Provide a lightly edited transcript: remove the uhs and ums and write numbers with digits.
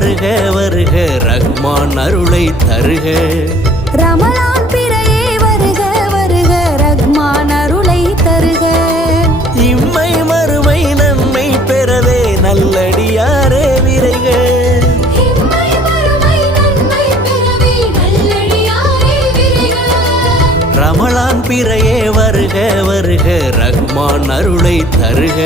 வருக வருக ரஹ்மான் அருளை தருக. ரமலான் பிறையே வருக வருக ரஹ்மான் அருளை தருக. இம்மை மறுமை நன்மை பெறவே நல்லடியாரே விரைக. ரமலான் பிறையே வருக வருக ரஹ்மான் அருளை தருக.